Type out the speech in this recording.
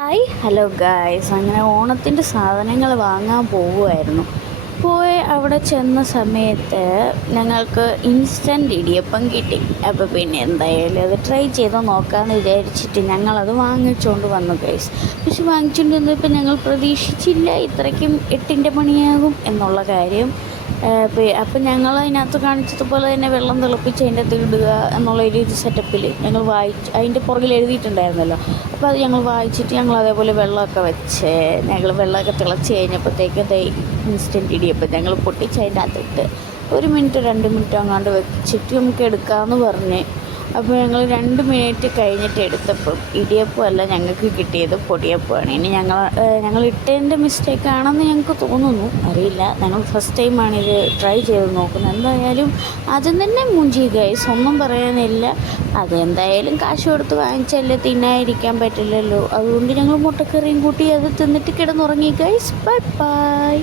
Hi hello guys, അങ്ങനെ ഓണത്തിൻ്റെ സാധനങ്ങൾ വാങ്ങാൻ പോവുമായിരുന്നു. അവിടെ ചെന്ന സമയത്ത് ഞങ്ങൾക്ക് ഇൻസ്റ്റൻറ്റ് ഇടിയപ്പം കിട്ടി. അപ്പോൾ പിന്നെ എന്തായാലും അത് ട്രൈ ചെയ്ത് നോക്കാമെന്ന് വിചാരിച്ചിട്ട് ഞങ്ങളത് വാങ്ങിച്ചുകൊണ്ട് വന്നു ഗൈസ്. പക്ഷെ വാങ്ങിച്ചുകൊണ്ട് വന്നപ്പോൾ ഞങ്ങൾ പ്രതീക്ഷിച്ചില്ല ഇത്രയ്ക്കും 8ൻ്റെ മണിയാകും എന്നുള്ള കാര്യം. അപ്പം ഞങ്ങൾ അതിനകത്ത് കാണിച്ചതുപോലെ തന്നെ വെള്ളം തിളപ്പിച്ച് അതിൻ്റെ അകത്ത് ഇടുക എന്നുള്ളൊരു സെറ്റപ്പിൽ ഞങ്ങൾ അതിൻ്റെ പുറകിൽ എഴുതിയിട്ടുണ്ടായിരുന്നല്ലോ. അപ്പോൾ അത് ഞങ്ങൾ വായിച്ചിട്ട് ഞങ്ങൾ അതേപോലെ വെള്ളമൊക്കെ വെച്ച് ഞങ്ങൾ വെള്ളമൊക്കെ തിളച്ച് കഴിഞ്ഞപ്പോഴത്തേക്ക് ഇൻസ്റ്റൻറ്റ് ഇടിയപ്പം ഞങ്ങൾ പൊട്ടിച്ച് അതിൻ്റെ അകത്തിട്ട് 1 മിനിറ്റ് 2 മിനിറ്റ് അങ്ങാണ്ട് വെച്ചിട്ട് നമുക്ക് എടുക്കാമെന്ന് പറഞ്ഞ്. അപ്പോൾ ഞങ്ങൾ 2 മിനിറ്റ് കഴിഞ്ഞിട്ട് എടുത്തപ്പം ഇടിയപ്പമല്ല ഞങ്ങൾക്ക് കിട്ടിയത് പൊടിയപ്പമാണ്. ഇനി ഞങ്ങൾ ഇട്ടതിൻ്റെ മിസ്റ്റേക്കാണെന്ന് ഞങ്ങൾക്ക് തോന്നുന്നു, അറിയില്ല. ഞങ്ങൾ ഫസ്റ്റ് ടൈമാണിത് ട്രൈ ചെയ്ത് നോക്കുന്നത്. എന്തായാലും ആദ്യം തന്നെ മൂഞ്ചി ഗൈസ്, ഒന്നും പറയാനില്ല. അതെന്തായാലും കാശ് കൊടുത്ത് വാങ്ങിച്ചല്ലേ, തിന്നാതിരിക്കാൻ പറ്റില്ലല്ലോ. അതുകൊണ്ട് ഞങ്ങൾ മുട്ടക്കറിയും കൂട്ടി അത് തിന്നിട്ട് കിടന്നുറങ്ങി ഗൈസ്. Bye bye.